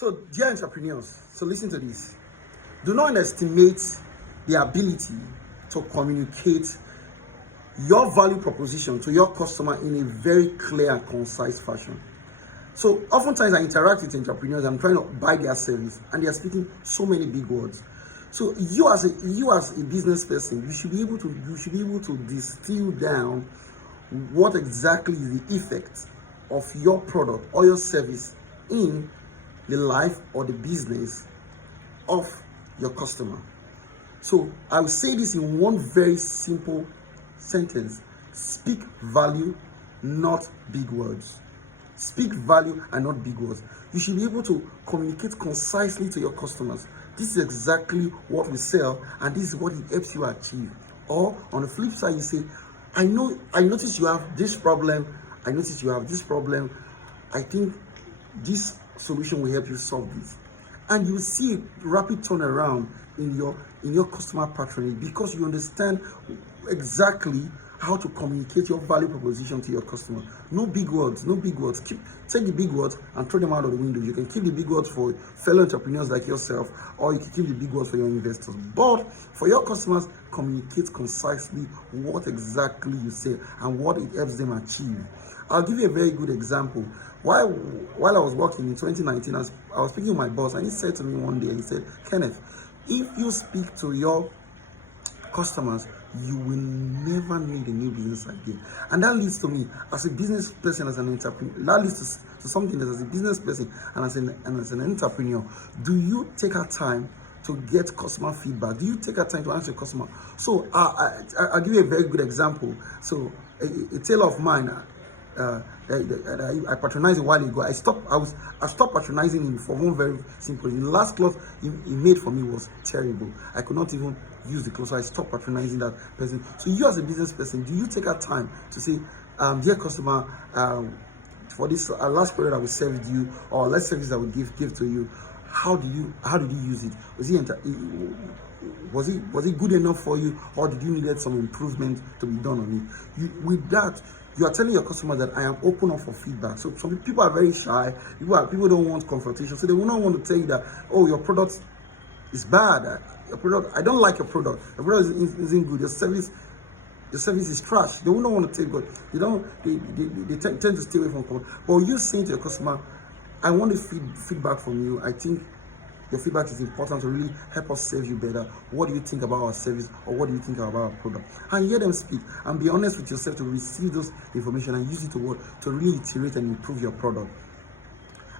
So, dear entrepreneurs, so listen to this. Do not underestimate the ability to communicate your value proposition to your customer in a very clear and concise fashion. So, oftentimes I interact with entrepreneurs, I'm trying to buy their service, and they are speaking so many big words. So, you as a business person, you should be able to distill down what exactly is the effect of your product or your service in the life or the business of your customer. So I will say this in one very simple sentence: speak value, not big words. Speak value and not big words. You should be able to communicate concisely to your customers. This is exactly what we sell, and this is what it helps you achieve. Or on the flip side, you say, I notice you have this problem. I notice you have this problem. I think this solution will help you solve this. And you will see a rapid turnaround in your customer patronage, because you understand exactly how to communicate your value proposition to your customer. No big words, no big words. Take the big words and throw them out of the window. You can keep the big words for fellow entrepreneurs like yourself, or you can keep the big words for your investors. But for your customers, communicate concisely what exactly you say and what it helps them achieve. I'll give you a very good example. While I was working in 2019, I was speaking with my boss, and he said to me one day, he said, Kenneth, if you speak to your customers, you will never need a new business idea. And that leads to me as a business person, as an entrepreneur. That leads to something that as a business person and as an entrepreneur, do you take our time to get customer feedback? Do you take our time to answer your customer? So I'll give you a very good example. So a tailor of mine, I patronized a while ago. I stopped patronizing him for one very simple reason. The last cloth he made for me was terrible. I could not even use the cloth, so I stopped patronizing that person. So you as a business person, do you take our time to say, dear customer, for this last period that we served you, or last service that we give to you, how did you use it? Was it good enough for you, or did you need some improvement to be done on it? With that, you are telling your customer that I am open up for feedback. So some people are very shy. People don't want confrontation, so they will not want to tell you that, oh, your product is bad. Your product, I don't like your product. Your product isn't good. Your service is trash. They will not want to take it. They tend to stay away from comment. But you saying to your customer, I want feedback from you. I think your feedback is important to really help us serve you better. What do you think about our service, or what do you think about our product? And hear them speak, and be honest with yourself to receive those information and use it to really iterate and improve your product.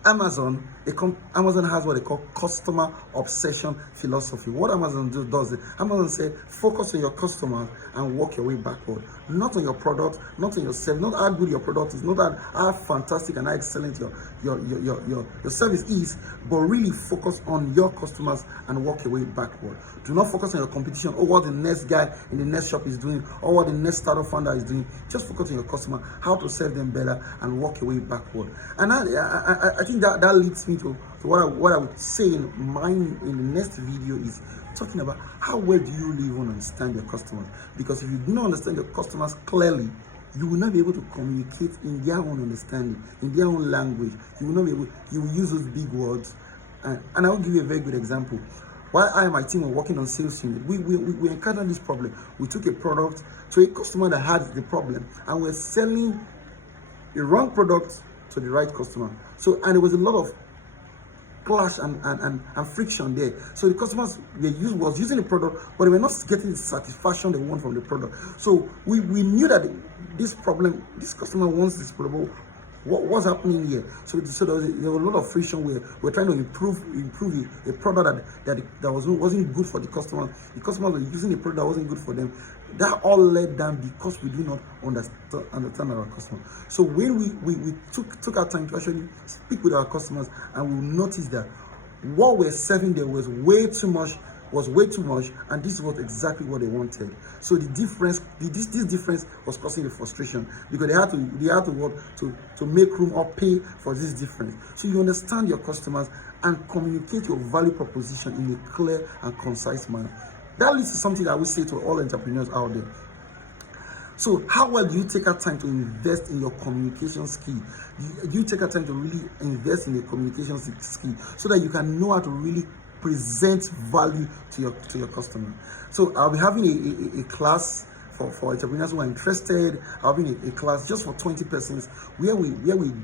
Amazon has what they call customer obsession philosophy. What Amazon does is, Amazon says, focus on your customers and work your way backward. Not on your product, not on your service, not how good your product is, not how fantastic and how excellent your service is, but really focus on your customers and work your way backward. Do not focus on your competition, or what the next guy in the next shop is doing, or what the next startup founder is doing. Just focus on your customer, how to serve them better, and work your way backward. And I think that leads me to what I would say in the next video is talking about how well do you really even understand your customers. Because if you do not understand your customers clearly, you will not be able to communicate in their own understanding, in their own language. You will not be able. You will use those big words. And I will give you a very good example. While I and my team were working on sales unit, we encountered this problem. We took a product to a customer that had the problem, and we're selling the wrong product to the right customer. So, and there was a lot of clash and friction there. So the customers was using the product, but they were not getting the satisfaction they want from the product. So we knew that this customer wants this product. What's happening here? So there was a lot of friction where we're trying to improve a product that wasn't good for the customer. The customers were using a product that wasn't good for them. That all led down because we do not understand our customers. So when we took our time to actually speak with our customers, and we noticed that what we're serving there was way too much, and this was exactly what they wanted. So the difference, this difference was causing the frustration, because they had to make room or pay for this difference. So you understand your customers and communicate your value proposition in a clear and concise manner. That leads to something I would say to all entrepreneurs out there. So how well do you take out time to invest in your communication skill? You take out time to really invest in the communication skill so that you can know how to really present value to your customer. So I'll be having a class for entrepreneurs who are interested, having a class just for 20 persons where we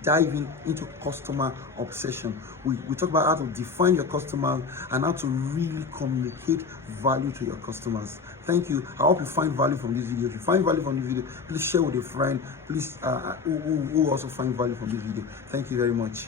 dive into customer obsession. We talk about how to define your customers and how to really communicate value to your customers. Thank you. I hope you find value from this video. If you find value from this video, please share with a friend. Please who also find value from this video. Thank you very much.